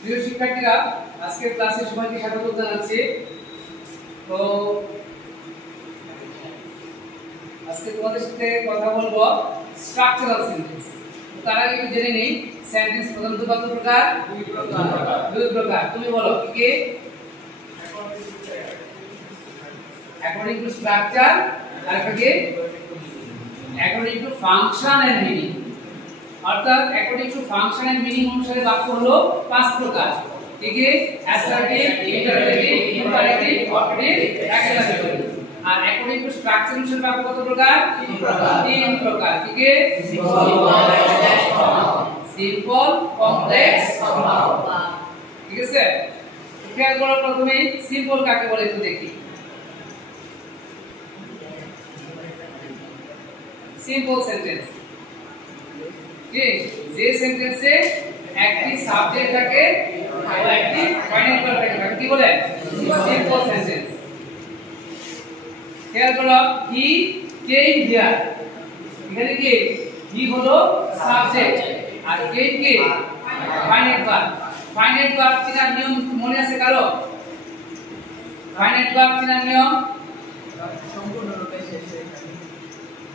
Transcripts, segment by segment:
প্রিয় শিক্ষার্থীরা, আজকের ক্লাসে সবাইকে স্বাগত জানাচ্ছি। তো আজকে তোমাদের সাথে কথা বলবো স্ট্রাকচারাল সেন্টেন্স। তার আগে একটু জেনে নেই সেন্টেন্স প্রধানত কত প্রকার? দুই প্রকার। তুমি বলো কি কি? অ্যাকর্ডিং টু স্ট্রাকচার আর কি according to function and meaning. অর্থাৎ according to function and meaning অনুসারে বাক্য হলো পাঁচ প্রকার। ঠিক আছে? Assertive, interrogative, imperative, operative, exclamatory. আর অ্যাকর্ডিং টু স্ট্রাকচার অনুসারে বাক্য কত প্রকার? তিন প্রকার। ঠিক আছে? সিম্পল, কমপ্লেক্স, ঠিক আছে? খেয়াল করো, প্রথমে সিম্পল কাকে বলে একটু দেখি। সিম্পল সেন্টেন্স কি? যে সেন্টেন্সে একটি সাবজেক্ট থাকে ও একটি ফাইনাইট ভার্ব থাকে, তাকে কি বলে? Simple sentence. খেয়াল করো, হি কেম হিয়ার। এখানে কি? হি হলো সাবজেক্ট আর কেম কি? Finite verb. ফাইনাইট ভার্ব চেনার নিয়ম মনে আছে কারো? ফাইনাইট ভার্ব চেনার নিয়ম সম্পূর্ণরূপে শেষ হয়ে থাকে।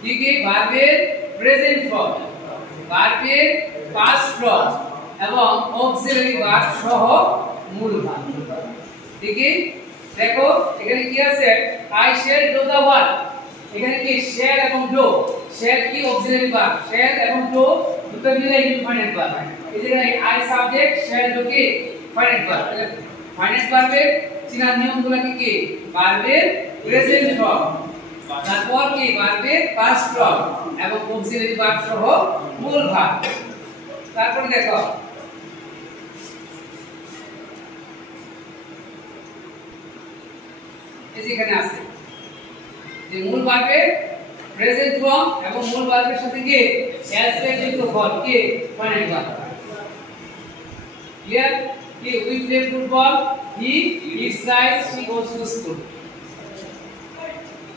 ঠিক আছে? ভার্বের প্রেজেন্ট ফর্ম, ভার্বের পাস্ট ফর্ম এবং অক্সিলারি ভার্ব সহ মূল ভার্ব। ঠিক আছে? দেখো এখানে কি আছে? I shall do the work. এখানে কি? শেল এবং ডু। শেল কি? Auxiliary verb. শেল এবং ডু দুটো মিলে ইনফাইনাইট ভার্ব। এই যে আই সাবজেক্ট, শেল ডু কি? Finite verb. ফাইনাইট ভার্বের চেনার নিয়মগুলো কি কি? ভার্বের প্রেজেন্ট ফর্ম, তারপর কি? ভার্বের পাস্ট ফর্ম এবং অক্সিলারি ভার্ব সহ মূল ভার্ব। তারপর দেখো এই যে এখানে আছে যে মূল ভার্বের প্রেজেন্ট ফর্ম এবং মূল ভার্বের সাথে কি? অ্যাসপেক্ট যুক্ত ভার্ব কি? Finite verb. ক্লিয়ার? কি? We play football, he eats rice, she goes to school.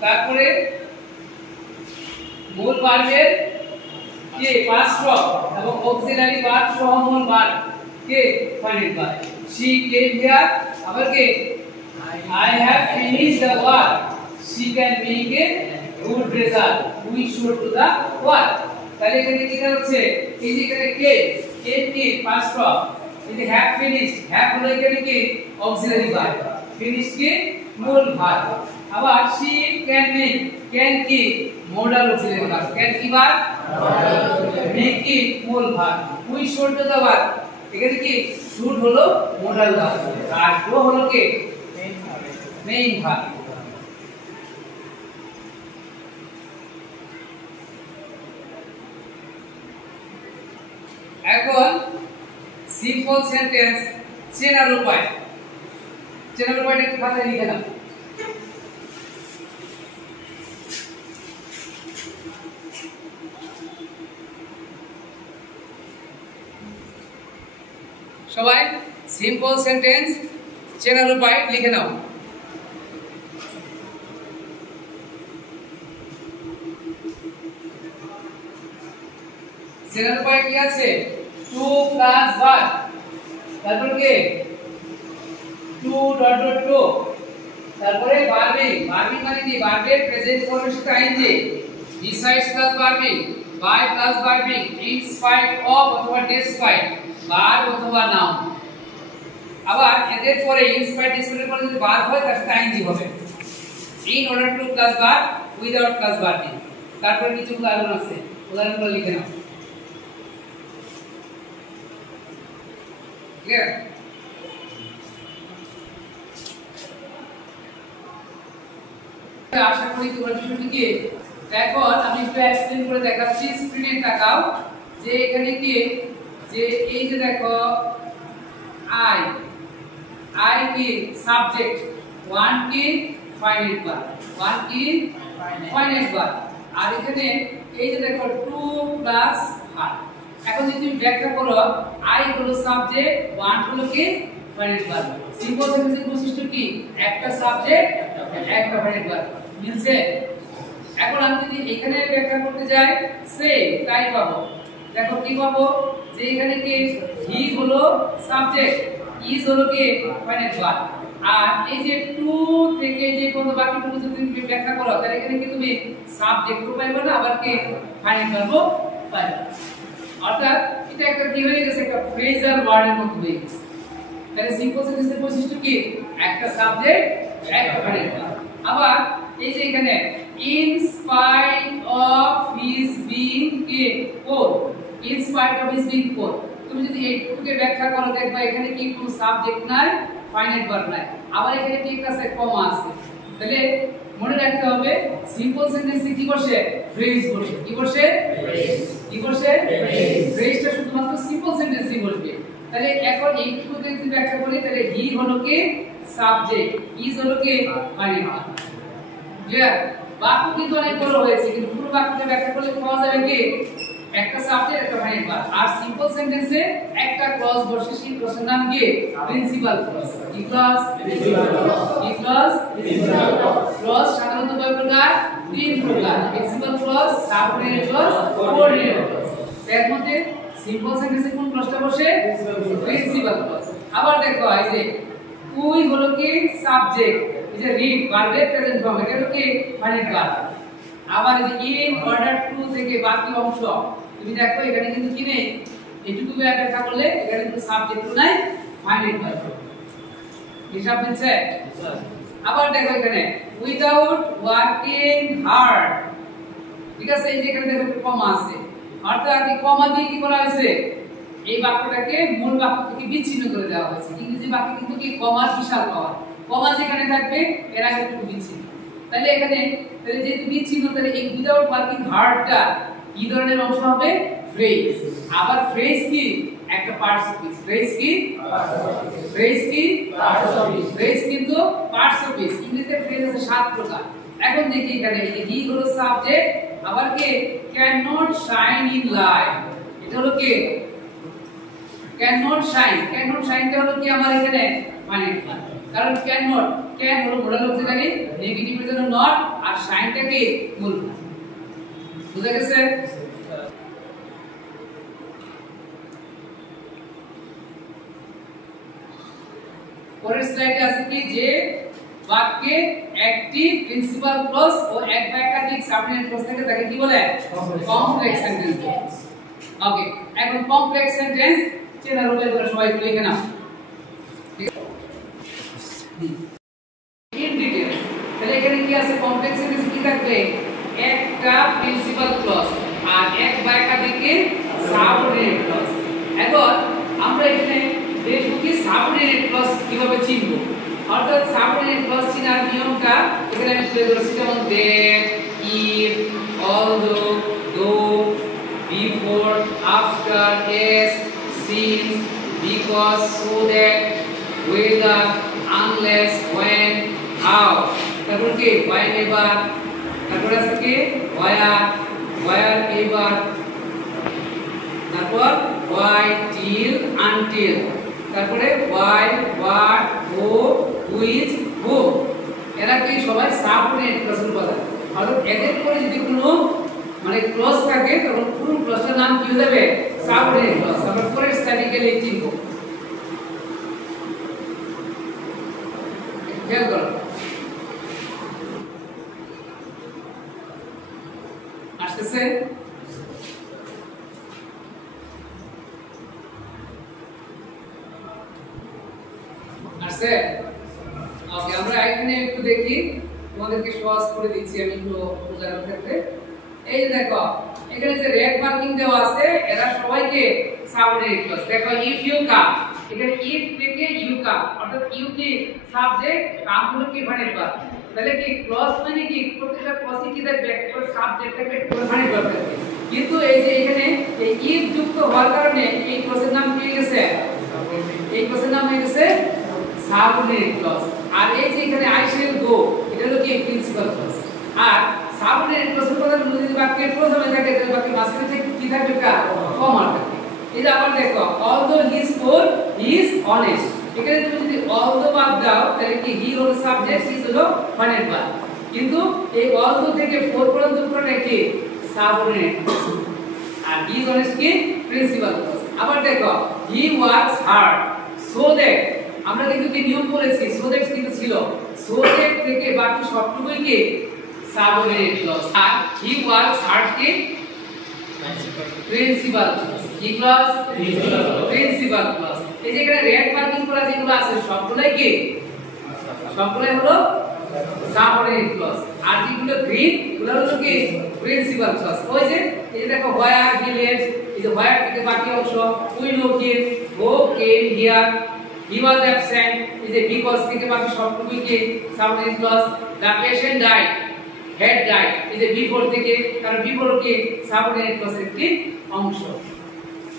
তারপরে মূল ভার্বের কি? পাস্ট ফর্ম এবং অক্সিলারি ভার্ব সহ মূল ভার্ব কি? Finite verb. She came here, আবার কি? I have finished the work. She can make a good result. We should do the work. তাহলে এখানে কি হচ্ছে? এই যে এখানে কে কি? Past form. এই যে have finished, have হলো এখানে কি? Auxiliary verb. finished কি? মূল ভার্ব। আবার she can make, can কি? Modal auxiliary verb. can কি ভার্ব? make কি? মূল verb. we should do the work, এখানে কি? should হলো মডাল ভার্ব আর do হলো কি? Main verb. এখন সিম্পল সেন্টেন্স চেনার উপায়। চেনার উপায়টা একটু খাতায় লিখে নাও। সবাই সিম্পল সেন্টেন্স চেনার উপায় লিখে নাও। চেনার উপায় কি আছে? 2 প্লাস ভার্ব, তারপর কি? 2 ডট ডট 2, তারপরে ভার্বিং। ভার্বিং মানে কি? ভার্বের প্রেজেন্ট ফর্মের সাথে ING. Besides plus verb ing, by plus verb ing, in spite of অথবা ডেসপাইট, ভার্ব অথবা নাউন। আবার এদের পরে ইন স্পাইট ডিসপাইটের পরে যদি ভার্ব হয় তার সাথে আইএনজি হবে। In order to plus verb, without plus verb ing. তারপরে কিছু উদাহরণ আছে, উদাহরণগুলো লিখে নাও। ক্লিয়ার? আশা করি তোমরা বিষয়টি কি? এখন আমি একটু এক্সপ্লেইন করে দেখাচ্ছি। স্ক্রিনে তাকাও যে এখানে কি? যে এই যে দেখো আই, আই কি? সাবজেক্ট, ওয়ান কি? ফাইনাইট ভার্ব, ওয়ান কি? Finite verb. আর এখানে এই যে দেখো 2 প্লাস ভার্ব। এখন যদি তুমি ব্যাখ্যা করো, আই হলো সাবজেক্ট, ওয়ান হলো কি? Finite verb. সিম্পল সেন্টেন্সের বৈশিষ্ট্য কি? একটা সাবজেক্ট, একটা ফাইনাইট ভার্ব। মিলছে? এখন আমি যদি এখানে ব্যাখ্যা করতে যাই, সেম তাই পাবো। দেখো কি পাবো? যে এখানে কি হি হলো সাবজেক্ট, ইজ হলো কি ফাইনাইট ভার্ব। আর এই যে টু থেকে যে কোন বাকিটুকু যদি তুমি ব্যাখ্যা করো তাহলে এখানে কি তুমি সাবজেক্টও পাইবে না, আবার কি ফাইনাইট ভার্বও পাইবে। অর্থাৎ এটা একটা কি হয়ে গেছে, একটা ফ্রেজাল ওয়ার্ডের মতো হয়ে গেছে। তাহলে সিম্পল সেন্টেন্সের বৈশিষ্ট্য কি, একটা সাবজেক্ট একটা ফাইনাইট ভার্ব। আবার এই যে এখানে in spite of his being poor, in spite of his being poor, তুমি যদি এইটুকুকে ব্যাখ্যা করো দেখবা এখানে কি কোনো সাবজেক্ট নাই, ফাইনাইট ভার্ব নাই, আবার এখানে কি একটা আছে কমা আছে। তাহলে মনে রাখতে হবে সিম্পল সেন্টেন্সে কি বসে, ফ্রেজ বসে। কি বসে? কি বসে? ফ্রেজটা শুধুমাত্র সিম্পল সেন্টেন্সেই বসবে। তাহলে এখন এইটুকুকে যদি ব্যাখ্যা করি তাহলে হি হলো কি সাবজেক্ট, ইজ হলো কি ফাইনাইট ভার্ব। ক্লিয়ার? বাক্য কিন্তু অনেক বড় হয়েছে, কিন্তু পুরো বাক্যটা ব্যাখ্যা করলে পাওয়া যাবে কি একটা সাবজেক্ট একটা ফাইনাইট ভার্ব। আর সিম্পল সেন্টেন্সে একটা ক্লজ বসে, সেই ক্লজের নাম কি প্রিন্সিপাল ক্লজ। কি ক্লজ? Principal clause. কি ক্লজ? Principal clause. ক্লজ সাধারণত কয় প্রকার? তিন প্রকার: principal clause, subordinate clause, coordinate clause. এর মধ্যে সিম্পল সেন্টেন্সে কোন ক্লজটা বসে? Principal clause. আবার দেখো এই যে উই হলো কি সাবজেক্ট, এই যে রিড ভার্বের প্রেজেন্ট ফর্ম, এটা হলো কি ফাইনাইট ভার্ব। আবার এই যে ইন অর্ডার টু থেকে বাকি অংশ তুমি দেখো এখানে কিন্তু কি নেই, এইটুকু ব্যাখ্যা করলে এখানে কিন্তু সাবজেক্ট নাই, ফাইনাইট ভার্ব। হিসাব দিচ্ছে? আবার দেখো এখানে উইদাউট ওয়ার্কিং হার্ড, ঠিক আছে? এই যে এখানে দেখো কমা আছে, অর্থাৎ এই কমা দিয়ে কি করা হয়েছে, এই বাক্যটাকে মূল বাক্য থেকে বিচ্ছিন্ন করে দেওয়া হয়েছে। ইংরেজি বাক্যে কিন্তু কি কমার বিশাল পাওয়ার, কমা যেখানে থাকবে এর আগে একটু বিচ্ছিন্ন। তাহলে এখানে তাহলে যেহেতু বিচ্ছিন্ন, তাহলে এই উইদাউট ওয়ার্কিং হার্ডটা কি ধরনের অংশ হবে? ফ্রেজ। আবার ফ্রেজ কি একটা পার্টস অফ স্পিচ। ফ্রেজ কি? ফ্রেজ কি? Parts of speech. ফ্রেজ কিন্তু পার্টস অফ স্পিচ। ইংরেজিতে ফ্রেজ আছে 7 প্রকার। এখন দেখি এখানে এই যে হি হলো সাবজেক্ট, আবার কি can not shine in light, এটা হলো কি can not shine. Can not শাইনটা হলো কি আমার এখানে ফাইনাইট ভার্ব। কারণ ক্যান নট, ক্যান হলো মোডাল অক্সিলারি, নেগেটিভের জন্য নট, আর শাইনটা কি মূল। বুঝা গেছে? পরের স্লাইডে আছে কি যে বাক্যে একটি প্রিন্সিপাল ক্লজ ও এক বা একাধিক সাবঅর্ডিনেট ক্লজ থাকে তাকে কি বলে? কমপ্লেক্স সেন্টেন্স বলে। ওকে, এখন কমপ্লেক্স সেন্টেন্স চেনার উপায় করে সবাই লিখে নাও। ইন ডিটেইল তাহলে এখানে কি আছে? কমপ্লেক্স সেন্টেন্স কি থাকবে? একটা প্রিন্সিপাল ক্লজ আর এক বা একাধিক সাবঅর্ডিনেট ক্লজ। এখন আমরা এখানে দেখব কি সাবঅর্ডিনেট ক্লজ কিভাবে চিনব। অর্থাৎ সাবঅর্ডিনেট ক্লজ চেনার নিয়মটা এখানে আমি তুলে ধরেছি, যেমন that, if, although, though, before, after, as, since, because, so that, whether, unless, when, how। তারপর কি whenever, তারপর আছে কি where, wherever, তারপর why, till, until, তারপরে why, what, who, which, whom। এরা কি সবাই সাবঅর্ডিনেট ক্লজের উপাদান। অর্থাৎ এদের পরে যদি কোনো মানে ক্লজ থাকে তখন পুরো ক্লজটার নাম কি হয়ে যাবে? Subordinate clause. আমরা পরের স্লাইডে গেলে চিনব। খেয়াল করো, আসতেছে? আসছে? ওকে, আমরা এখানে একটু দেখি, তোমাদেরকে সহজ করে দিচ্ছি আমি একটু বোঝানোর ক্ষেত্রে। এই যে দেখো এখানে যে রেড মার্কিং দেওয়া আছে এরা সবাইকে সাবঅর্ডিনেট ক্লজ। দেখো ইফ ইউ কাম, এখানে ইফ থেকে ইউ কাম, অর্থাৎ ইউ কি সাবজেক্ট, কাম হলো কি ফাইনাইট ভার্ব। তাহলে কি ক্লজ মানে কি প্রত্যেকটা ক্লজে কি থাকবে? একটা সাবজেক্ট থাকবে, একটা ফাইনাইট ভার্ব থাকবে। কিন্তু এই যে এখানে এই ইফ যুক্ত হওয়ার কারণে এই ক্লজের নাম কি হয়ে গেছে? এই ক্লজের নাম হয়ে গেছে সাবঅর্ডিনেট ক্লজ। আর এই যে এখানে আই শ্যাল গো, এটা হলো কি প্রিন্সিপাল ক্লজ। আর সাবঅর্ডিনেট ক্লজের কথা যদি বাক্যের প্রথমে থাকে তাহলে বাক্যের মাঝখানে থেকে কি থাকবে? কমা থাকবে। এই যে আবার দেখো although he is poor he is honest, এখানে তুমি যদি although বাদ দাও তাহলে কি he হলো সাবজেক্ট, he হলো ফাইনাইট ভার্ব। কিন্তু এই although থেকে poor পর্যন্ত পুরোটা কি সাবঅর্ডিনেট, আর he is honest কি প্রিন্সিপাল ক্লজ। আবার দেখো he works hard so that, আমরা কিন্তু কি নিয়ম করেছি সো দ্যাট কিন্তু ছিল, সো দ্যাট থেকে বাকি সবটুকুই কি সাবঅর্ডিনেট ক্লজ। আর হি ওয়ার্কস হার্ড কি প্রিন্সিপাল ক্লজ, কি ক্লজ প্রিন্সিপাল ক্লজ। এই যে এখানে রেড মার্কিং করা যেগুলো আছে সবগুলাই কি সবগুলাই হলো সাবঅর্ডিনেট ক্লজ, আর যেগুলো গ্রিন ওগুলো হলো কি প্রিন্সিপাল ক্লজ। ওই যে এই যে দেখো হোয়ার হি লেটস, এই যে হোয়ার থেকে বাকি অংশ we look in, go came here, he was absent, এই যে বিকজ থেকে বাকি সবটুকুই কি subordinate clause. The patient died, he'd died, এই যে বিফোর থেকে, কারণ বিফোর কি সাবঅর্ডিনেট ক্লজের একটি অংশ।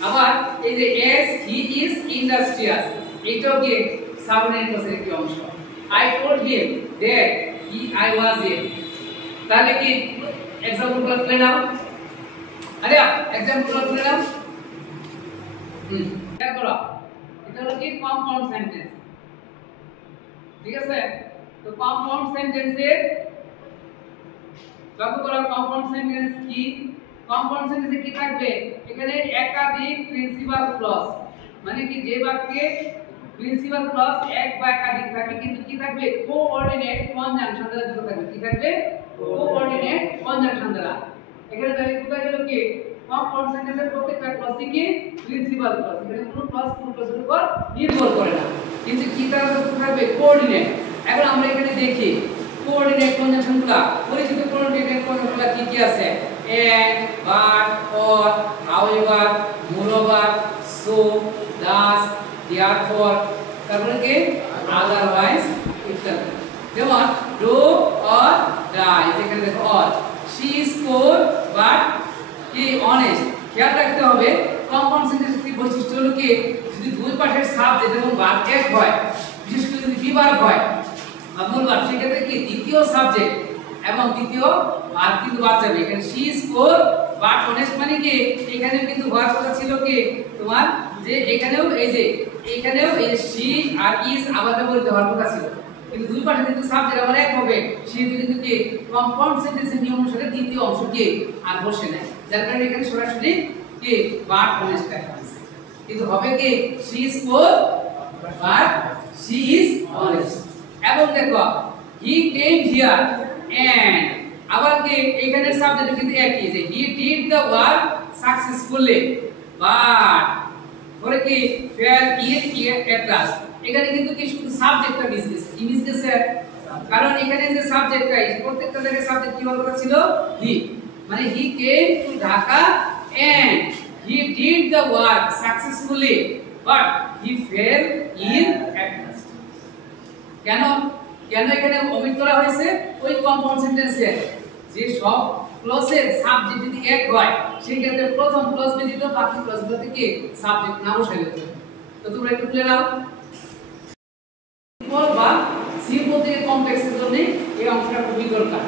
আবার এই যে এস হি ইজ ইন্ডাস্ট্রিয়াস, এটাও কি সাবঅর্ডিনেট ক্লজের একটি অংশ। I told him that I was here, তাহলে কি एग्जांपल গুলো তুলে নাও। আরে एग्जांपल গুলো তুলে নাও। এটা করো, এটা হলো কি কম্পাউন্ড সেন্টেন্স, ঠিক আছে? তো কম্পাউন্ড সেন্টেন্সে লক্ষ্য করো কম্পাউন্ড সেন্টেন্স কি, কম্পাউন্ড সেন্টেন্সে কি থাকবে, এখানে একাধিক প্রিন্সিপাল ক্লজ, মানে কি যে বাক্যে প্রিন্সিপাল ক্লজ এক বা একাধিক থাকে কিন্তু কি থাকবে কোঅর্ডিনেট কনজাংশন দ্বারা যুক্ত থাকবে, কি থাকবে কোঅর্ডিনেট কনজাংশন দ্বারা। এখানে তাহলে কোথায় গেল কি কম্পাউন্ড সেন্টেন্সের প্রত্যেকটা ক্লজই কি প্রিন্সিপাল ক্লজ, এখানে কোনো ক্লজের উপর নির্ভর করে না, কিন্তু কি দ্বারা যুক্ত থাকবে কোঅর্ডিনেট। এখন আমরা এখানে দেখি কোঅর্ডিনেট কনজাংশনগুলো, পরিচিত কোঅর্ডিনেট কনজাংশনগুলো কি কি আছে, and, but, or, however, moreover, so, thus, therefore, তারপরে কি otherwise ইত্যাদি। যেমন do or die, এখানে দেখো or, she is poor but কি honest। খেয়াল রাখতে হবে কম্পাউন্ড সেন্টেন্সের কি বৈশিষ্ট্য হলো কি যদি দুই পাশের সাবজেক্ট এবং ভার্ব এক হয়, বিশেষ করে যদি বিভাগ হয় বা মূল ভার্ব, সেক্ষেত্রে কি দ্বিতীয় সাবজেক্ট এবং দ্বিতীয় ভার্ব কিন্তু বাদ যাবে। এখানে she is poor but honest মানে কি এখানে কিন্তু হওয়ার কথা ছিল কি তোমার যে এখানেও এই যে এখানেও এই she আর is আবার ব্যবহৃত হওয়ার কথা ছিল, কিন্তু দুই পাশে কিন্তু সাবজেক্ট আবার এক হবে, সেহেতু কিন্তু কি কম্পাউন্ড সেন্টেন্সের নিয়ম অনুসারে দ্বিতীয় অংশ কি আর বসে নাই, যার কারণে এখানে সরাসরি কি but honest লেখা আছে, কিন্তু হবে কি she is poor but she is honest। এবং দেখো he came here and, আবার কি এখানে সাবজেক্ট কিন্তু একই, যে he did the work successfully but পরে কি ফেয়ার ইন এট লাস্ট, এখানে কিন্তু কি শুধু সাবজেক্টটা মিস গেছে, কি মিস গেছে, কারণ এখানে যে সাবজেক্টটা প্রত্যেকটা জায়গায় সাবজেক্ট কি হওয়ার কথা ছিল হি, মানে he came to Dhaka and he did the work successfully but he fail in at last. কেন কেন এখানে ওমিট করা হয়েছে, ওই কম্পাউন্ড সেন্টেন্সে যে সব ক্লজের সাবজেক্ট যদি এক হয় সেই ক্ষেত্রে প্রথম ক্লজ ব্যতীত বাকি ক্লজগুলোতে কি সাবজেক্ট না বসাইতে হবে। তো তোমরা একটু তুলে নাও, সিম্পল বা সিম্পল থেকে কমপ্লেক্সের জন্য এই অংশটা খুবই দরকার।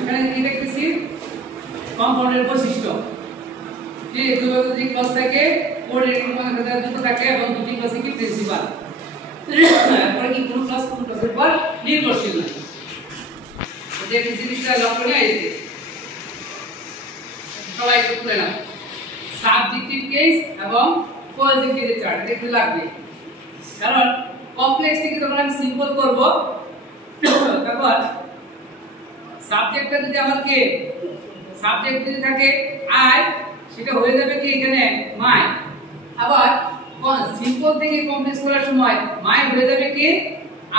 এখানে কি দেখতেছি কম্পাউন্ডের বৈশিষ্ট্য, যে দুটি ক্লজ থাকে কোঅর্ডিনেট কনজাংশন যুক্ত থাকে এবং দুটি ক্লজ কি প্রিন্সিপাল, এরপরে কি কোনো ক্লজের উপর নির্ভরশীল না। যে জিনিসটা লক্ষণীয় আছে সবাই একটু তুলে নাও, সাবজেক্টিভ কেস এবং পজিটিভ কেসের চার্ট দেখতে লাগবে, কারণ কমপ্লেক্স থেকে যখন আমি সিম্পল করব তখন সাবজেক্টটা যদি আমার কে সাবজেক্ট যদি থাকে আই, সেটা হয়ে যাবে কি এখানে মাই, আবার সিম্পল থেকে কমপ্লেক্স করার সময় মাই হয়ে যাবে কি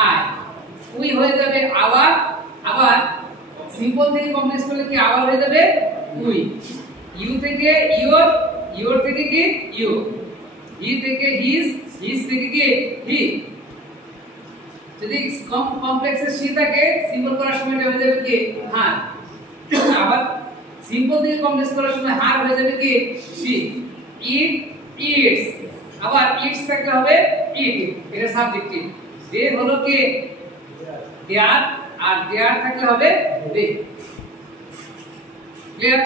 আই, উই হয়ে যাবে আওয়ার, আবার সিম্পল থেকে কমপ্লেক্স করলে কি আওয়ার হয়ে যাবে উই, ইউ থেকে ইওর, ইওর থেকে কি ইউ, হি থেকে হিজ, হিজ থেকে কি হি। যদি কমপ্লেক্সের সি থাকে সিম্পল করার সময় হয়ে যাবে কি হার, আবার সিম্পল থেকে কমপ্লেক্স করার সময় হার হয়ে যাবে কি সি। ইট ইটস, আবার ইটস থাকলে হবে ইট, এটা সাবজেক্টিভ। দে হলো কি দেয়ার, আর দেয়ার থাকলে হবে দে। ক্লিয়ার?